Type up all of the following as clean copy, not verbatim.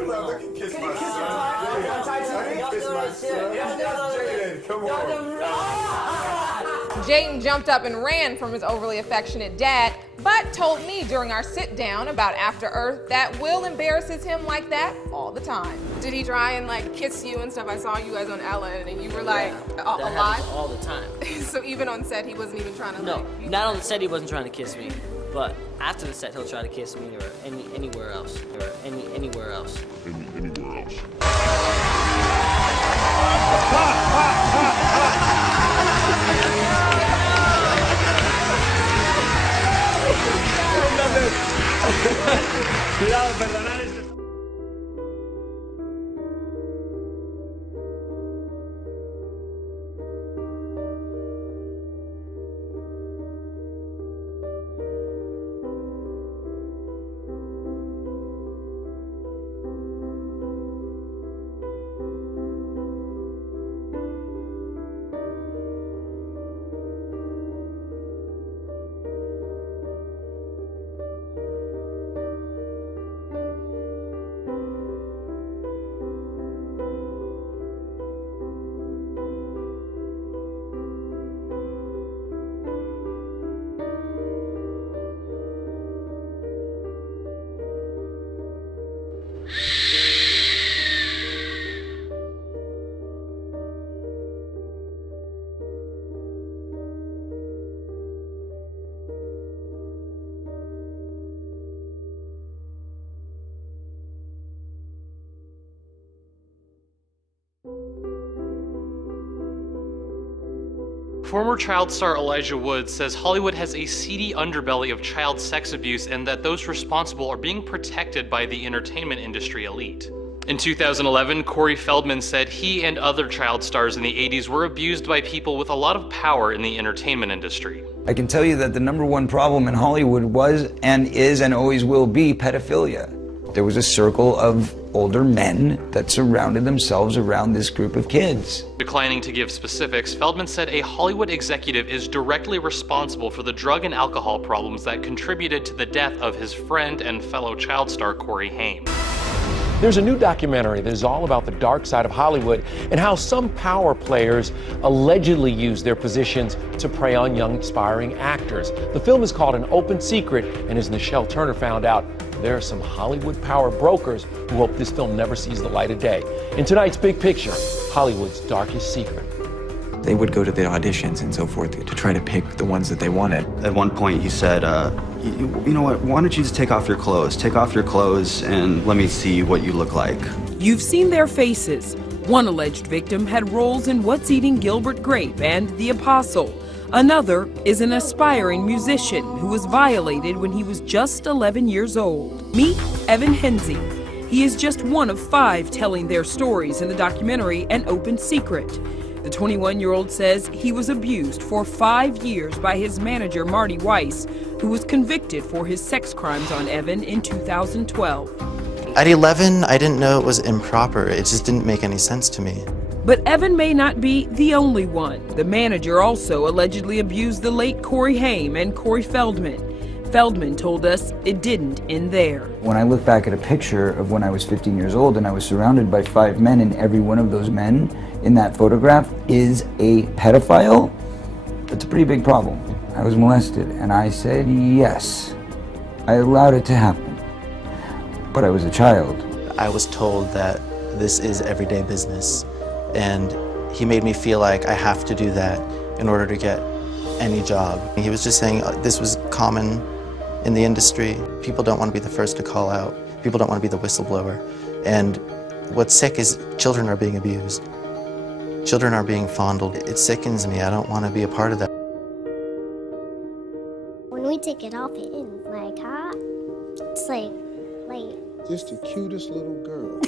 I can kiss my son. Come on. Jayden jumped up and ran from his overly affectionate dad, but told me during our sit down about After Earth that Will embarrasses him like that all the time. Did he try and like kiss you and stuff? I saw you guys on Ellen and you were like that alive? happens all the time. So even on set he wasn't even trying to No, not on the set he wasn't trying to kiss me, but after the set he'll try to kiss me or anywhere else. Anywhere else. Cuidado, perdonar esto. Former child star Elijah Wood says Hollywood has a seedy underbelly of child sex abuse and that those responsible are being protected by the entertainment industry elite. In 2011, Corey Feldman said he and other child stars in the 80s were abused by people with a lot of power in the entertainment industry. I can tell you that the #1 problem in Hollywood was and is and always will be pedophilia. There was a circle of older men that surrounded themselves around this group of kids. Declining to give specifics, Feldman said a Hollywood executive is directly responsible for the drug and alcohol problems that contributed to the death of his friend and fellow child star Corey Haim. There's a new documentary that is all about the dark side of Hollywood and how some power players allegedly use their positions to prey on young aspiring actors. The film is called An Open Secret, and as Nichelle Turner found out, there are some Hollywood power brokers who hope this film never sees the light of day. In tonight's Big Picture, Hollywood's darkest secret. They would go to the auditions and so forth to try to pick the ones that they wanted. At one point he said, you know what, why don't you just take off your clothes? Take off your clothes and let me see what you look like. You've seen their faces. One alleged victim had roles in What's Eating Gilbert Grape and The Apostle. Another is an aspiring musician who was violated when he was just 11 years old. Meet Evan Henze. He is just one of 5 telling their stories in the documentary An Open Secret. The 21-year-old says he was abused for 5 years by his manager, Marty Weiss, who was convicted for his sex crimes on Evan in 2012. At 11, I didn't know it was improper. It just didn't make any sense to me. But Evan may not be the only one. The manager also allegedly abused the late Corey Haim and Corey Feldman. Feldman told us it didn't end there. When I look back at a picture of when I was 15 years old and I was surrounded by 5 men and every one of those men in that photograph is a pedophile, that's a pretty big problem. I was molested and I said yes. I allowed it to happen. But I was a child. I was told that this is everyday business, and he made me feel like I have to do that in order to get any job. He was just saying this was common in the industry. People don't want to be the first to call out. People don't want to be the whistleblower. And what's sick is children are being abused. Children are being fondled. It sickens me. I don't want to be a part of that. When we take it off, it isn't like hot. It's like Just the cutest little girl.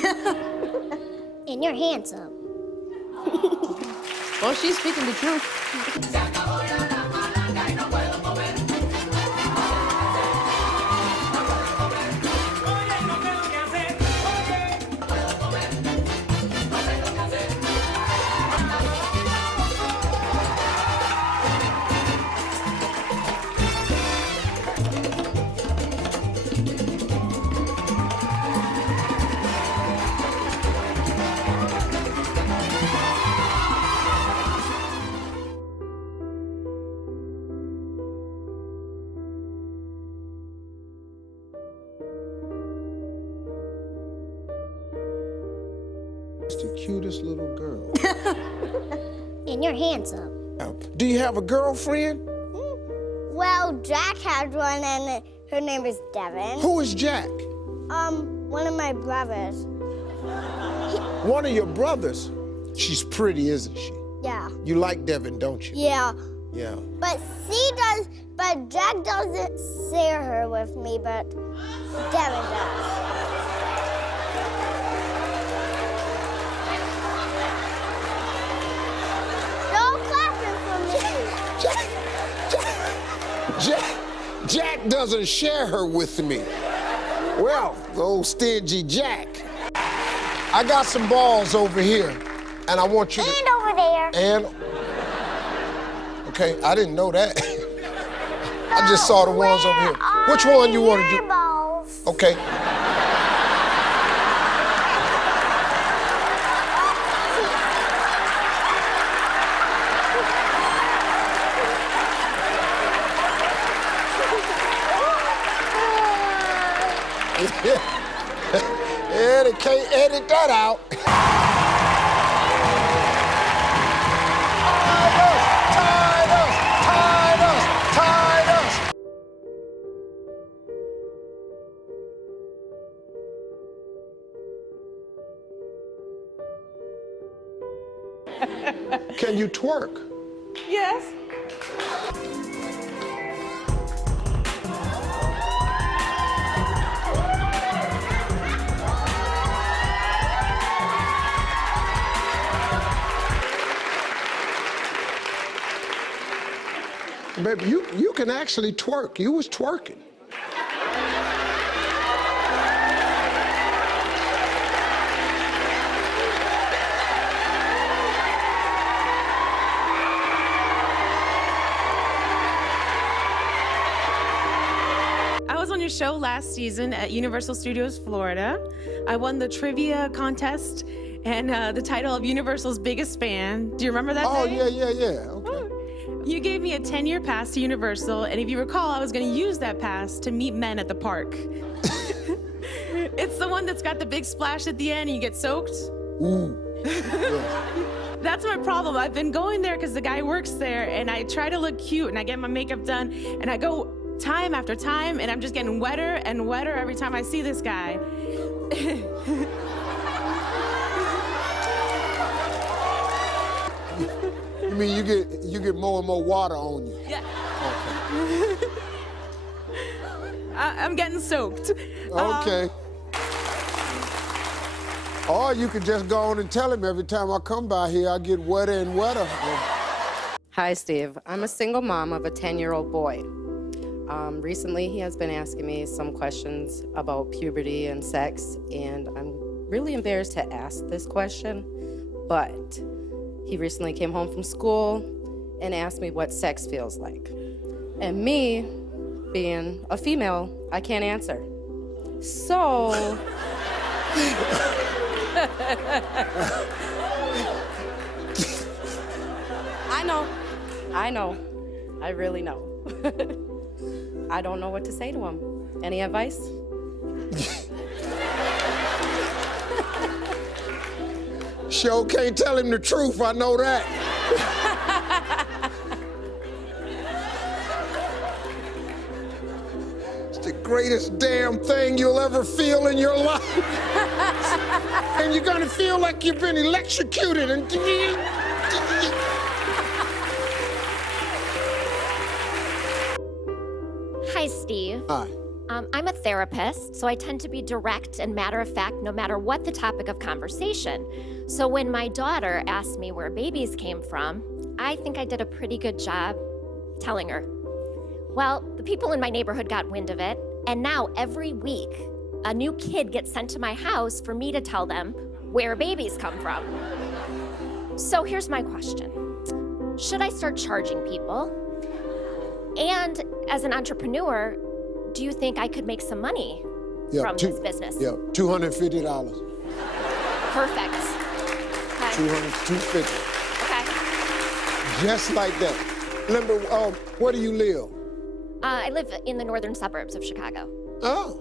and you're handsome. Well, she's speaking the truth. Just the cutest little girl. And you're handsome. Do you have a girlfriend? Well, Jack has one, and her name is Devin. Who is Jack? One of my brothers. One of your brothers? She's pretty, isn't she? Yeah. You like Devin, don't you? Yeah. Yeah. But Jack doesn't share her with me, but Devin does. Don't clap for me. Jack doesn't share her with me. Well, the old stingy Jack. I got some balls over here, and I want you to... And over there. And... Okay, I didn't know that. I just saw the ones over here. Which one you want to do? Balls. Okay. Yeah, they can't edit that out. Tied us. Can you twerk? Yes. Baby, you can actually twerk. You was twerking. I was on your show last season at Universal Studios Florida. I won the trivia contest and the title of Universal's biggest fan. Do you remember that day? Yeah. Okay. You gave me a 10-year pass to Universal, and if you recall, I was going to use that pass to meet men at the park. It's the one that's got the big splash at the end and you get soaked. Ooh. Yeah. That's my problem. I've been going there because the guy works there, and I try to look cute, and I get my makeup done, and I go time after time, and I'm just getting wetter and wetter every time I see this guy. You mean you get more and more water on you? Yeah. Okay. I'm getting soaked. Okay. Or you could just go on and tell him every time I come by here, I get wetter and wetter. Hi, Steve. I'm a single mom of a 10-year-old boy. Recently, he has been asking me some questions about puberty and sex, and I'm really embarrassed to ask this question, but he recently came home from school and asked me what sex feels like. And me, being a female, I can't answer. So... I know. I really know. I don't know what to say to him. Any advice? Sure can't tell him the truth, I know that. It's the greatest damn thing you'll ever feel in your life. And you're gonna feel like you've been electrocuted and... Hi, Steve. Hi. I'm a therapist, so I tend to be direct and matter-of-fact no matter what the topic of conversation. So when my daughter asked me where babies came from, I think I did a pretty good job telling her. Well, the people in my neighborhood got wind of it, and now every week, a new kid gets sent to my house for me to tell them where babies come from. So here's my question. Should I start charging people? And as an entrepreneur, do you think I could make some money from this business? Yeah, $250. Perfect. Okay. $250. Okay. Just like that. Remember, where do you live? I live in the northern suburbs of Chicago. Oh.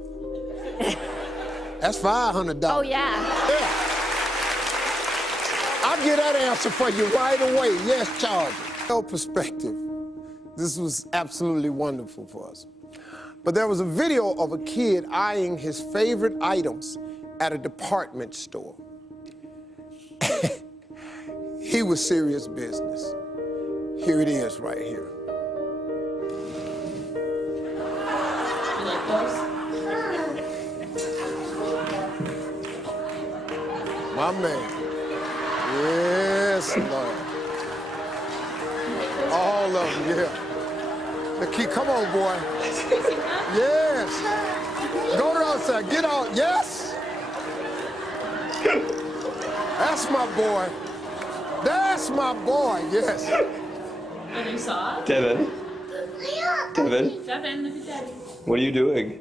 That's $500. Oh, yeah. Yeah. I'll get that answer for you right away. Yes, Charlie. No perspective. This was absolutely wonderful for us. But there was a video of a kid eyeing his favorite items at a department store. He was serious business. Here it is right here. You like those? My man. Yes, Lord. All of them, yeah. The key, come on, boy. Yes. Go to the other side, get out, yes. That's my boy. That's my boy, yes. And you saw it? Devin. Devin. Devin, look at Daddy. What are you doing?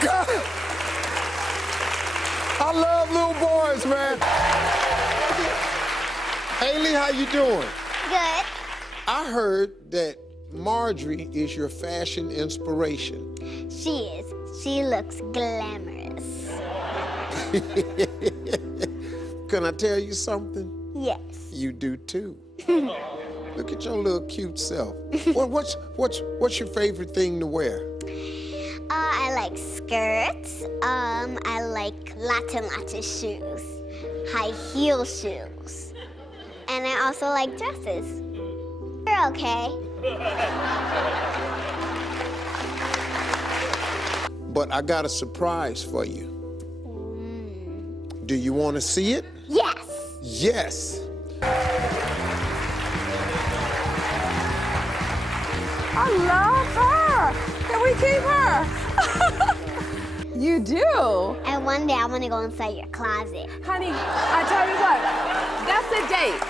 God. I love little boys, man. Haley, how you doing? Good. I heard that Marjorie is your fashion inspiration. She is. She looks glamorous. Can I tell you something? Yes. You do too. Look at your little cute self. What's your favorite thing to wear? I like skirts. I like lots and lots of shoes. High heel shoes. And I also like dresses. You're okay. But I got a surprise for you. Do you want to see it? Yes. Yes. I love her. Can we keep her? You do? And one day I want to go inside your closet. Honey, I tell you what, that's a date.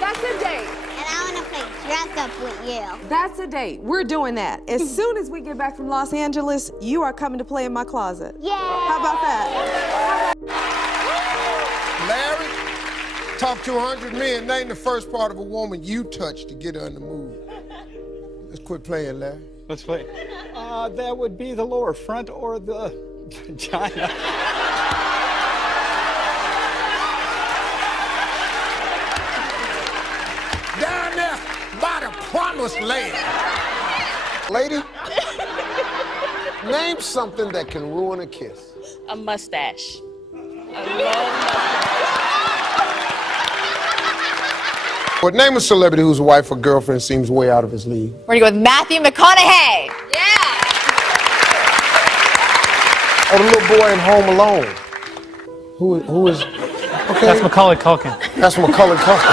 That's a date. And I want to play dress up with you. That's a date. We're doing that. As soon as we get back from Los Angeles, you are coming to play in my closet. Yeah. How about that? Larry, talk to 100 men. Name the first part of a woman you touched to get her in the mood. Let's quit playing, Larry. Let's play. That would be the lower front or the vagina. Down there by the promised land. Lady, name something that can ruin a kiss. A mustache. But name a celebrity whose wife or girlfriend seems way out of his league. We're gonna go with Matthew McConaughey. Or the little boy in Home Alone. Who is? Okay. That's Macaulay Culkin. That's Macaulay Culkin.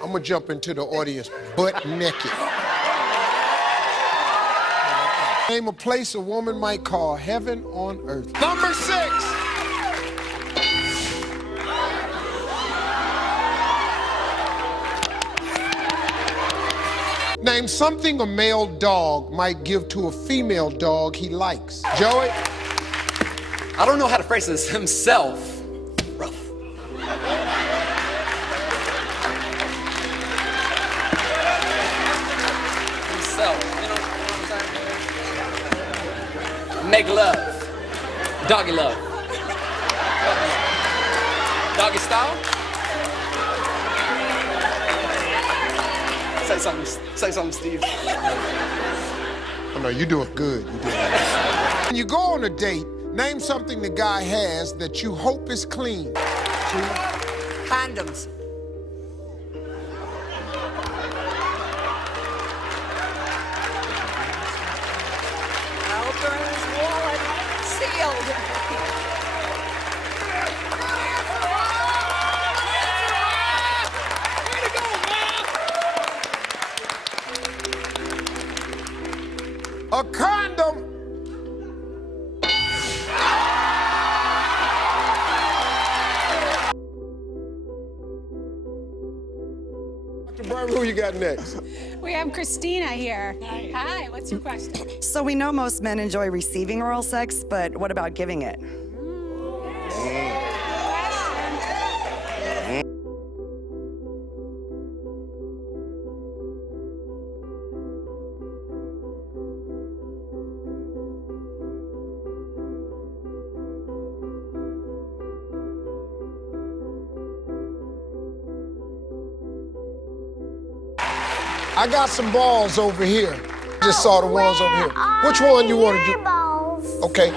I'm gonna jump into the audience butt naked. Name a place a woman might call heaven on earth. Number 6. Name something a male dog might give to a female dog he likes. Joey? I don't know how to phrase this. Himself. Rough. Himself. You know what I'm saying? Make love. Doggy love. Doggy style? Say something, Steve. Oh, no, you're doing good. You're doing good. When you go on a date, name something the guy has that you hope is clean. Condoms. Elder's wallet sealed. A condom. Dr. Barbara, who you got next? We have Christina here. Hi, what's your question? So we know most men enjoy receiving oral sex, but what about giving it? I got some balls over here. Just saw the ones over here. Which one you want to do? Balls. Okay.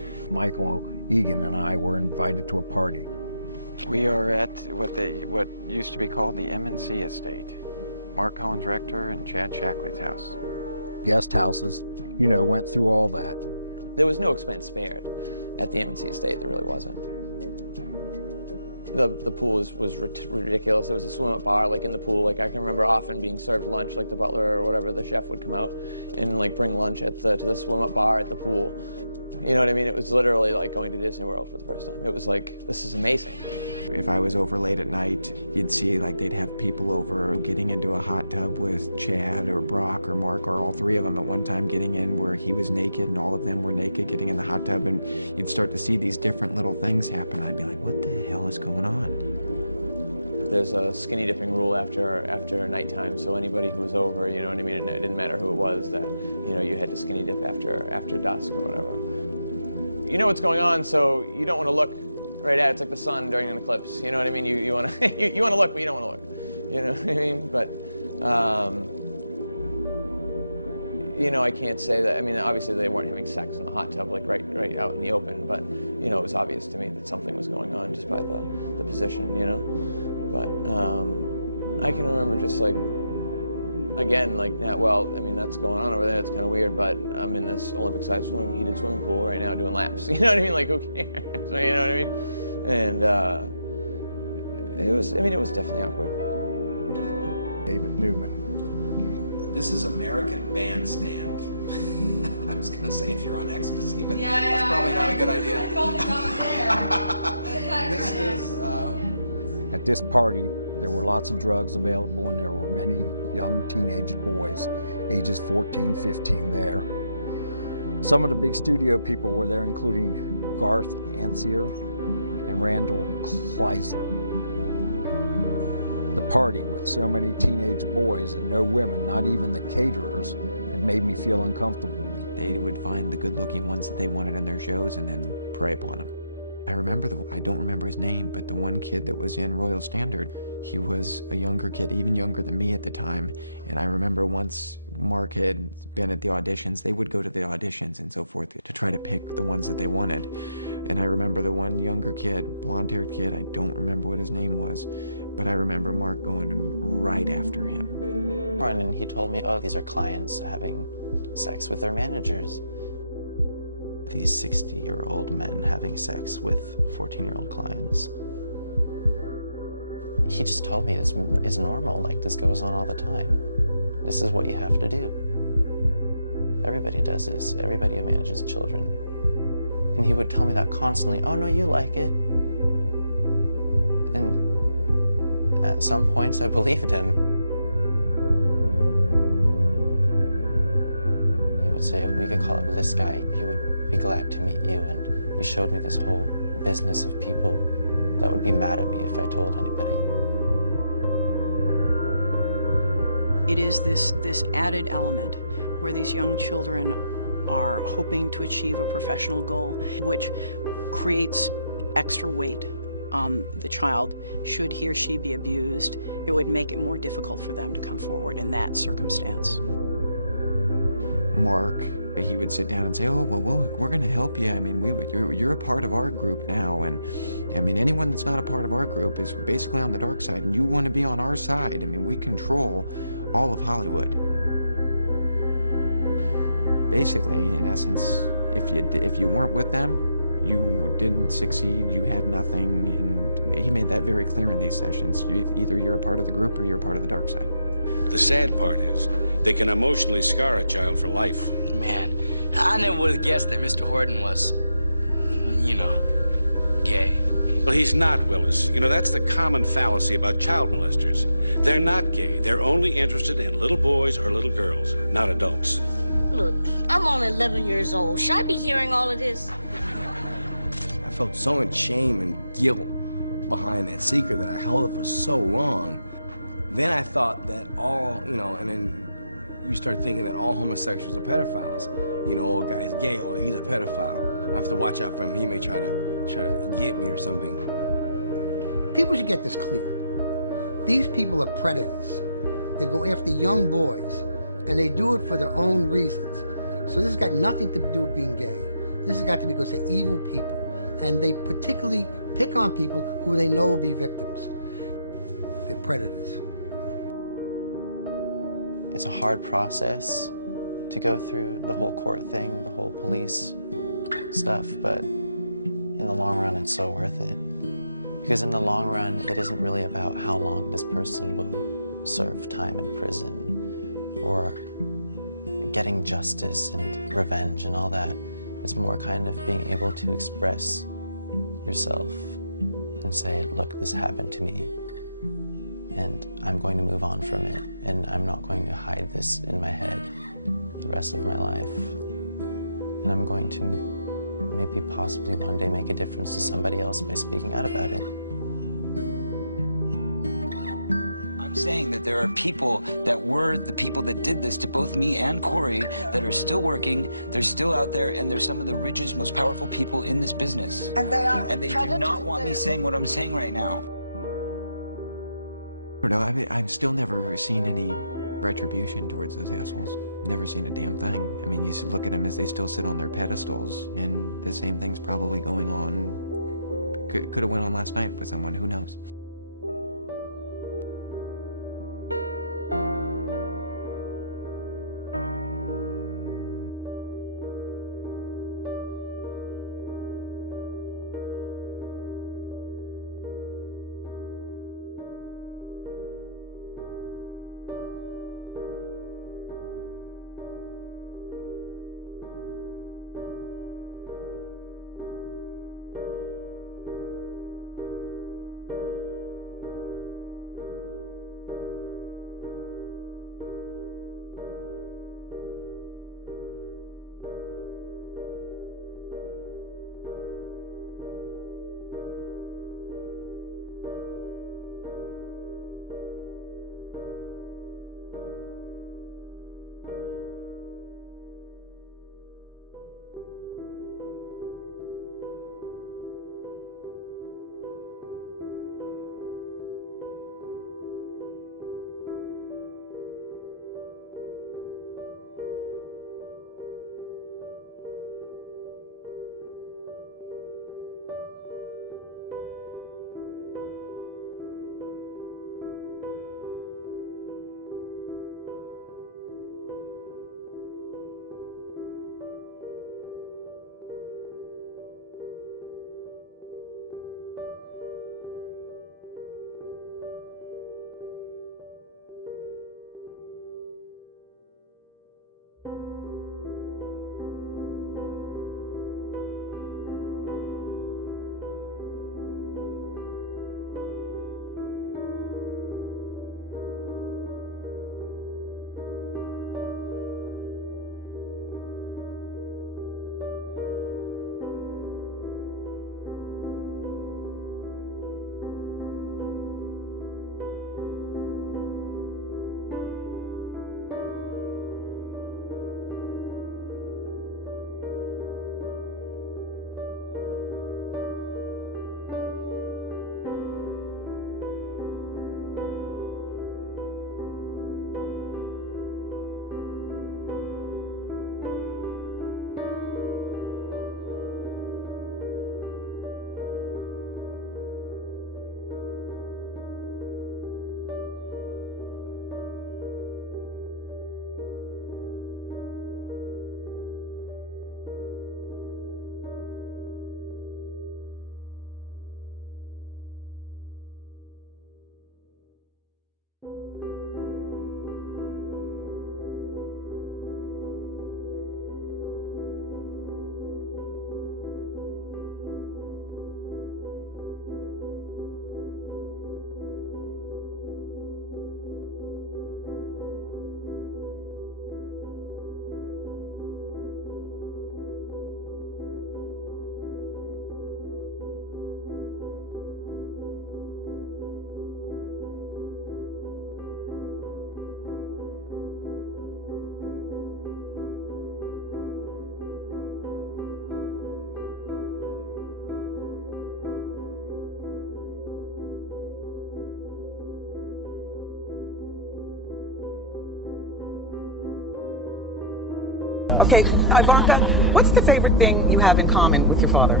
Okay, Ivanka, what's the favorite thing you have in common with your father?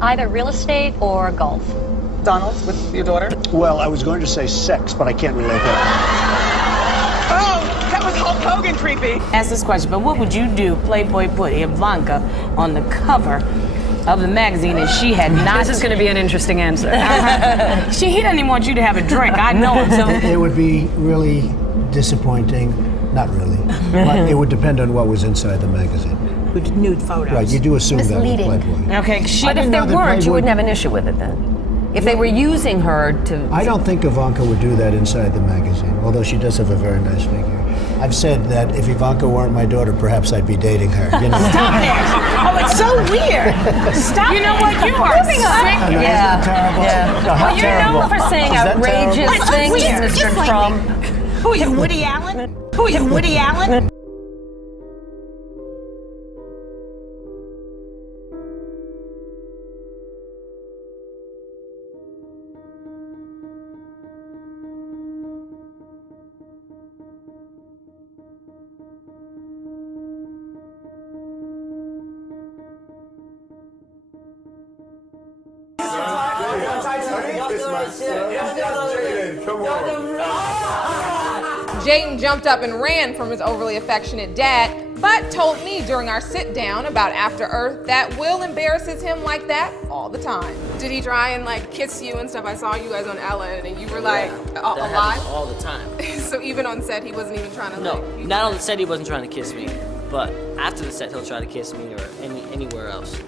Either real estate or golf. Donald, with your daughter? Well, I was going to say sex, but I can't relate that. Oh, that was Hulk Hogan creepy. Ask this question, but what would you do if Playboy put Ivanka on the cover of the magazine and she had not... This is going to be an interesting answer. He doesn't even want you to have a drink. I know him. So It would be really disappointing. Not really. But it would depend on what was inside the magazine. with nude photos. Right, you do assume that with Playboy. Okay, But if there weren't, you wouldn't have an issue with it then. If they were using her to... I don't think Ivanka would do that inside the magazine, although she does have a very nice figure. I've said that if Ivanka weren't my daughter, perhaps I'd be dating her. You know? Stop it! Oh, it's so weird. Stop. You know what? You are sick. Yeah. Terrible? Yeah. How Well, you're terrible. known for saying Is that outrageous terrible? things, Mr. Trump. Who are you, Woody Allen? Who are you, Woody Allen? Jaden jumped up and ran from his overly affectionate dad, but told me during our sit down about After Earth that Will embarrasses him like that all the time. Did he try and like kiss you and stuff? I saw you guys on Ellen and you were like alive? All the time. So even on set he wasn't even trying to No, like... not on the set he wasn't trying to kiss me, but after the set he'll try to kiss me or anywhere else.